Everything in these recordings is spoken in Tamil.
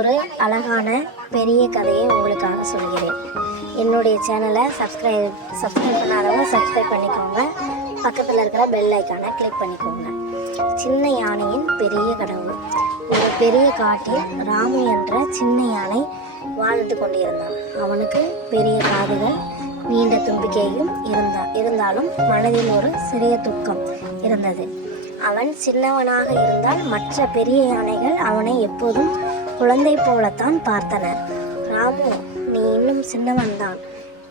ஒரு அழகான பெரிய கதையை உங்களுக்காக சொல்கிறேன். என்னுடைய சேனலை சப்ஸ்கிரைப் சப்ஸ்கிரைப் பண்ணாதவங்க சப்ஸ்கிரைப் பண்ணிக்கோங்க. பக்கத்தில் இருக்கிற பெல் ஐக்கானை கிளிக் பண்ணிக்கோங்க. சின்ன யானையின் பெரிய கனவு ஒரு பெரிய காட்டில் ராமு என்ற சின்ன யானை வாழ்ந்து கொண்டிருந்தான். அவனுக்கு பெரிய காதுகள் நீண்ட தும்பிக்கையும் இருந்தா இருந்தாலும் மனதில் ஒரு சிறிய துக்கம் இருந்தது. அவன் சின்னவனாக இருந்தால் மற்ற பெரிய யானைகள் அவனை எப்போதும் குழந்தை போலத்தான் பார்த்தனர். ராமு நீ இன்னும் சின்னவன்தான்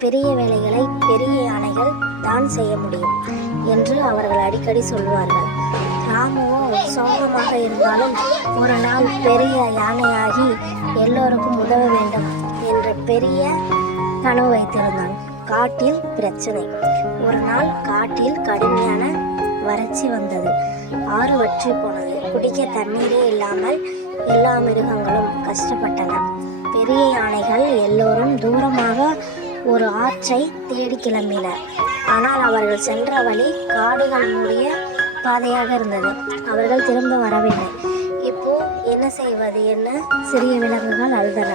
பெரிய வேலைகளை பெரிய யானைகள் தான் செய்ய முடியும் என்று அவர்கள் அடிக்கடி சொல்வார்கள். ராமுவோ சோகமாக இருந்தாலும் ஒரு நாள் பெரிய யானையாகி எல்லோருக்கும் உதவ வேண்டும் என்ற பெரிய கனவு வைத்திருந்தான். காட்டில் பிரச்சனை. ஒரு நாள் காட்டில் கடுமையான வறட்சி வந்தது. ஆறு வற்றி போனது. குடிக்க தண்ணீரே இல்லாமல் எல்லா மிருகங்களும் கஷ்டப்பட்டன. பெரிய யானைகள் எல்லோரும் தூரமாக ஒரு ஆற்றை தேடி கிளம்பின. ஆனால் அவர்கள் சென்ற வழி காடுகள் மூடிய பாதையாக இருந்தது. அவர்கள் திரும்ப வரவில்லை. இப்போ என்ன செய்வது? என்ன சிறிய விலங்குகள் அழுதன.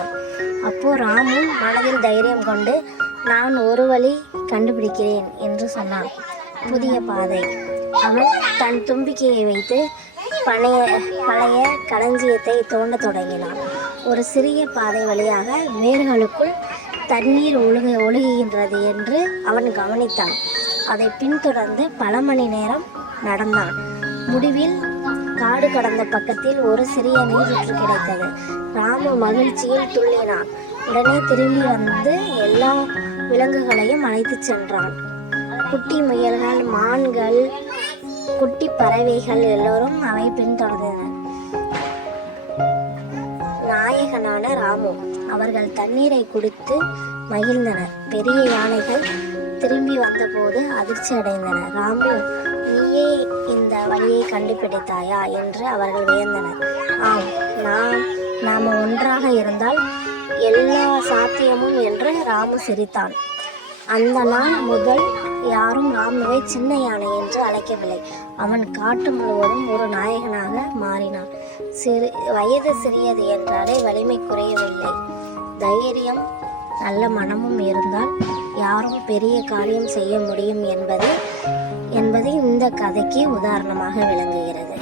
அப்போ ராமு மனதில் தைரியம் கொண்டு நான் ஒரு வழி கண்டுபிடிக்கிறேன் என்று சொன்னான். புதிய பாதை. அவன் தன் தும்பிக்கையை வைத்து பழைய பழைய களஞ்சியத்தை தோண்டத் தொடங்கினான். ஒரு சிறிய பாதை வழியாக வேர்களுக்குள் தண்ணீர் ஒழுகு ஒழுகுகின்றது என்று அவன் கவனித்தான். அதை பின்தொடர்ந்து பல மணி நேரம் நடந்தான். முடிவில் காடு கடந்த பக்கத்தில் ஒரு சிறிய நீரூற்று கிடைத்தது. ராமு மகிழ்ச்சியில் துள்ளினான். உடனே திரும்பி வந்து எல்லா விலங்குகளையும் அழைத்துச் சென்றான். குட்டி முயல்கள் மான்கள் குட்டி பறவைகள் எல்லோரும் அவை பின்தொடர்ந்தனர். நாயகனான ராமு அவர்கள் தண்ணீரை குடித்து மகிழ்ந்தனர். பெரிய யானைகள் திரும்பி வந்தபோது அதிர்ச்சி அடைந்தனர். ராமு நீயே இந்த வழியை கண்டுபிடித்தாயா? என்று அவர்கள் வியந்தனர். ஆம் நாம் நாம் ஒன்றாக இருந்தால் எல்லா சாத்தியமும் என்று ராமு சிரித்தான். அந்த நாள் முதல் யாரும் ராமுவை சின்ன யானை என்று அழைக்கவில்லை. அவன் காட்டு முழுவதும் ஒரு நாயகனாக மாறினான். சிறு வயது சிறியது என்றாலே வலிமை குறையவில்லை. தைரியம் நல்ல மனமும் இருந்தால் யாரும் பெரிய காரியம் செய்ய முடியும் என்பது என்பது இந்த கதைக்கு உதாரணமாக விளங்குகிறது.